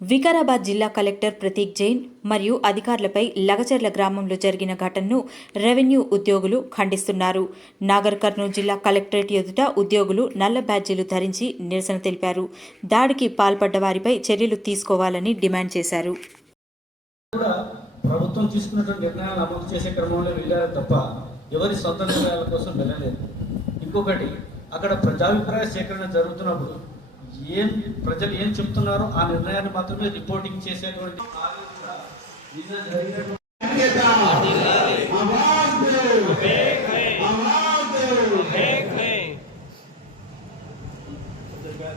వికారాబాద్ జిల్లా కలెక్టర్ ప్రతీక్ జైన్ మరియు అధికారులపై లగచర్ల గ్రామంలో జరిగిన ఘటనను రెవెన్యూ ఉద్యోగులు ఖండిస్తున్నారు. నాగర్ కర్నూలు జిల్లా కలెక్టరేట్ ఎదుట ఉద్యోగులు నల్ల బ్యాడ్జీలు ధరించి నిరసన తెలిపారు. దాడికి పాల్పడ్డ వారిపై చర్యలు తీసుకోవాలని డిమాండ్ చేశారు. ప్రభుత్వం తీసుకున్నటువంటి నిర్ణయాలను అమలు చేసే క్రమంలో వెళ్ళారు తప్ప ఎవరి సొంత నిర్ణయాల కోసం వెళ్ళలేదు. ఇంకొకటి, అక్కడ ప్రజాభిప్రాయ సేకరణ జరుగుతున్నప్పుడు ప్రజలు ఏం చెప్తున్నారో ఆ నిర్ణయాన్ని మాత్రమే రిపోర్టింగ్ చేసేటువంటి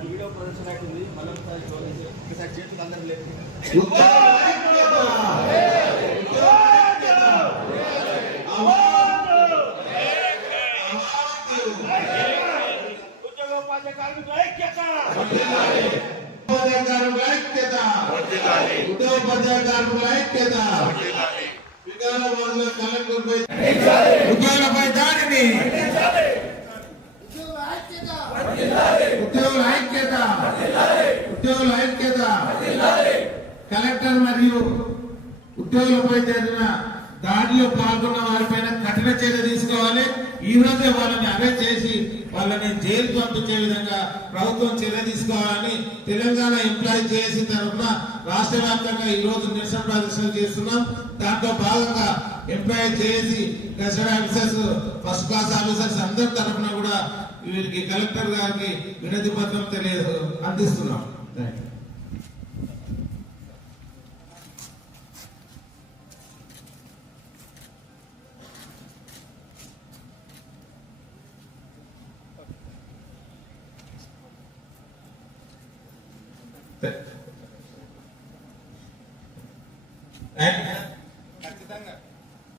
వీడియో ప్రదర్శన ఉద్యోగులపై దాడిని ఉద్యోగుల ఐక్యత కలెక్టర్ మరియు ఉద్యోగులపై జరిగిన దాడిలో పాల్గొన్న వారిపైన కఠిన చర్య తీసుకోవాలి. ఈ రోజే వాళ్ళని అరెస్ట్ చేసి వాళ్ళని జైలు పంపించే విధంగా ప్రభుత్వం చర్య తీసుకోవాలని తెలంగాణ ఎంప్లాయీ జేఏసీ తరఫున రాష్ట్ర వ్యాప్తంగా ఈ రోజు నిరసన ప్రదర్శన చేస్తున్నాం. దాంట్లో భాగంగా employee JAC gazetted officers, first class officers అందరి తరఫున కూడా వీరికి కలెక్టర్ గారికి వినతి పత్రం అందిస్తున్నాం. And